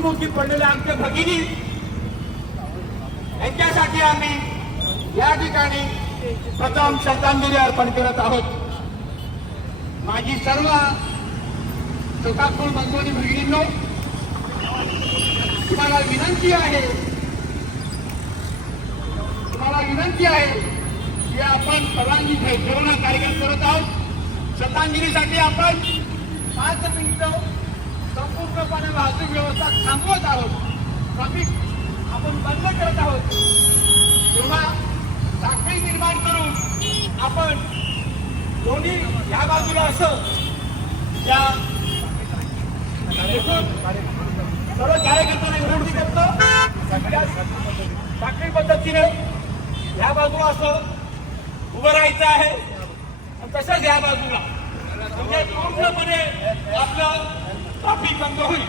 मुखी पडलेल्या आमच्या भगिनी. यांच्यासाठी आम्ही या ठिकाणी प्रथम श्रद्धांजली अर्पण करत आहोत. माझी सर्व शोकाकुळ बंधूंनी भगिनींनो तुम्हाला विनंती आहे तुम्हाला विनंती आहे की आपण सर्वांनी कोरोना कार्यक्रम करत आहोत. श्रद्धांजलीसाठी आपण पाच मिनिटं व्यवस्था थांबवत आहोत. ट्रॅफिक आपण बंद करत आहोत. तेव्हा साखळी निर्माण करून आपण दोन्ही या बाजूला असं या सर्व कार्यकर्त्यांना विनंती करतो सगळ्या साखळी पद्धतीने ह्या बाजूला असं उभं राहायचं आहे. तसंच या बाजूला. म्हणजे पूर्णपणे आपलं ट्रॅफिक बंद होईल.